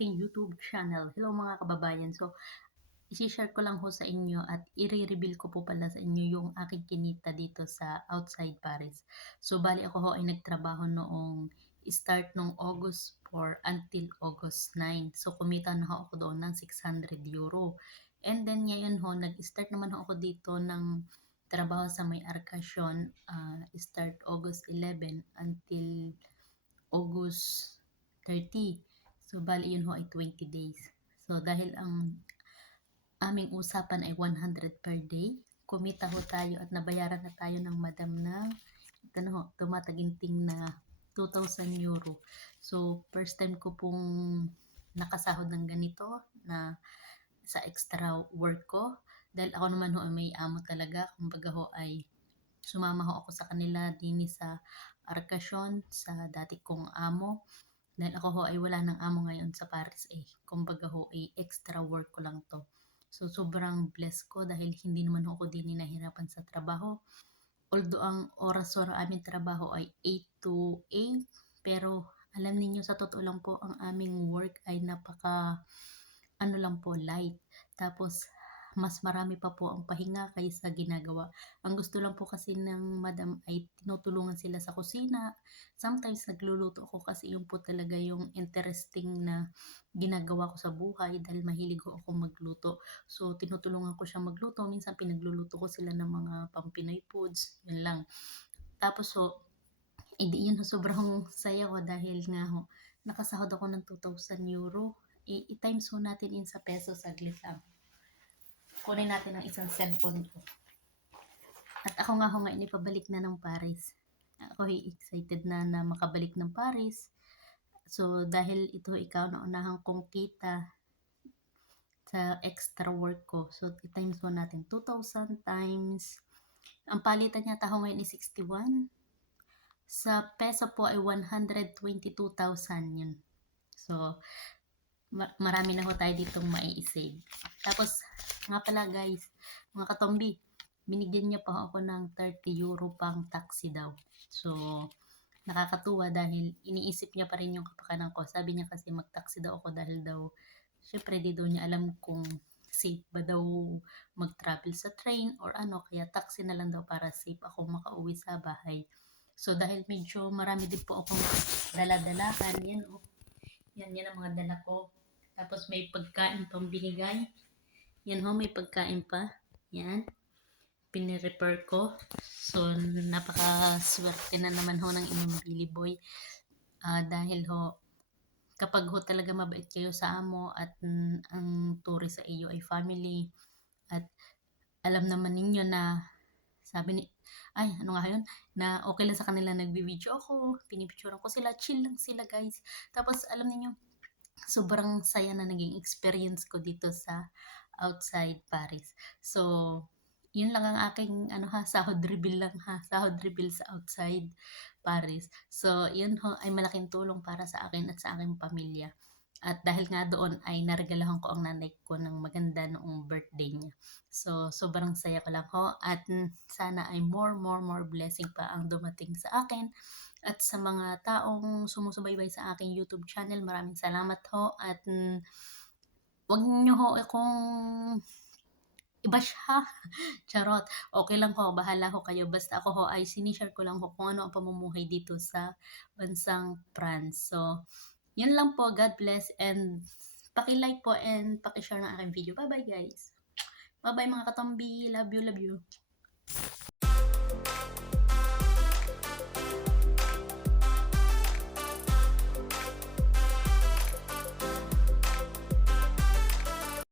aking YouTube channel. Hello mga kababayan. So, isi-share ko lang ho sa inyo at i-reveal ko po pala sa inyo yung aking kinita dito sa outside Paris. So, bali ako ho ay nagtrabaho noong start nung August 4 until August 9. So, kumita na ho ako doon ng 600 euro. And then, ngayon ho, nag-start naman ho ako dito ng trabaho sa may Arcasyon. ah, start August 11 until August 30. So, bali yun ho ay 20 days. So, dahil ang aming usapan ay 100 per day, kumita ho tayo at nabayaran na tayo ng madam na ito na ho, tumataginting na 2,000 euro. So, first time ko pong nakasahod ng ganito na sa extra work ko. Dahil ako naman ho ay may amo talaga. Kumbaga ho ay sumama ho ako sa kanila dini sa Arcasyon sa dati kong amo. Dahil ako ho ay wala ng amo ngayon sa Paris eh. Kumbaga ho ay extra work ko lang to. So sobrang blessed ko dahil hindi naman ho ako din nahirapan sa trabaho. Although ang oras ng aming trabaho ay 8 to 8, pero alam niyo sa totoo lang po ang aming work ay napaka ano lang po light. Tapos mas marami pa po ang pahinga kaysa ginagawa. Ang gusto lang po kasi ng madam ay tinutulungan sila sa kusina. Sometimes nagluluto ako kasi yun po talaga yung interesting na ginagawa ko sa buhay dahil mahilig ko ako magluto. So tinutulungan ko siya magluto. Minsan pinagluluto ko sila ng mga pampinoy foods. Yun lang. Tapos so, hindi yun ho, sobrang saya ko dahil nga ho, nakasahod ako ng 2,000 euro. I-times ho natin in sa peso saglit lang kunin natin ang isang cellphone ko. At ako nga ho ngayon ipabalik na ng Paris. Ako ay excited na na makabalik ng Paris. So, dahil ito ikaw na unahan kong kita sa extra work ko. So, i-times mo natin 2,000 times. Ang palitan niya taho ngayon is 61. Sa peso po ay 122,000 yun. So, ma- marami na ho tayo ditong mai-save. Tapos, nga pala guys, mga katombi, binigyan niya pa ako ng 30 euro pang taxi daw. So, nakakatuwa dahil iniisip niya pa rin yung kapakanan ko. Sabi niya kasi mag-taxi daw ako dahil daw, syempre di daw niya alam kung safe ba daw mag-travel sa train or ano, kaya taxi na lang daw para safe ako makauwi sa bahay. So, dahil medyo marami din po akong dala-dalakan, yan oh. Yan, yan ang mga dala ko. Tapos may pagkain pang binigay. Yan ho, may pagkain pa. Yan. Pinirepair ko. So, napaka-swerte na naman ho ng inyong Billy Boy. Ah, dahil ho, kapag ho talaga mabait kayo sa amo at mm, ang turi sa iyo ay family at alam naman ninyo na sabi ni ay ano nga yun na okay lang sa kanila nagbi-video ako pinipicturean ko sila chill lang sila guys tapos alam niyo sobrang saya na naging experience ko dito sa outside Paris. So, yun lang ang aking ano ha, sahod reveal lang ha, sahod reveal sa outside Paris. So, yun ho ay malaking tulong para sa akin at sa aking pamilya. At dahil nga doon ay naregalahan ko ang nanay ko ng maganda noong birthday niya. So, sobrang saya ko lang ho. At sana ay more, more, more blessing pa ang dumating sa akin. At sa mga taong sumusubaybay sa aking YouTube channel, maraming salamat ho. At mm, wag niyo ho akong i-bash ha. Charot. Okay lang ho, bahala ho kayo. Basta ako ho ay sinishare ko lang ho kung ano ang pamumuhay dito sa bansang France. So, yun lang po. God bless and paki-like po and paki-share ng aking video. Bye-bye guys. Bye-bye mga katombi. Love you, love you.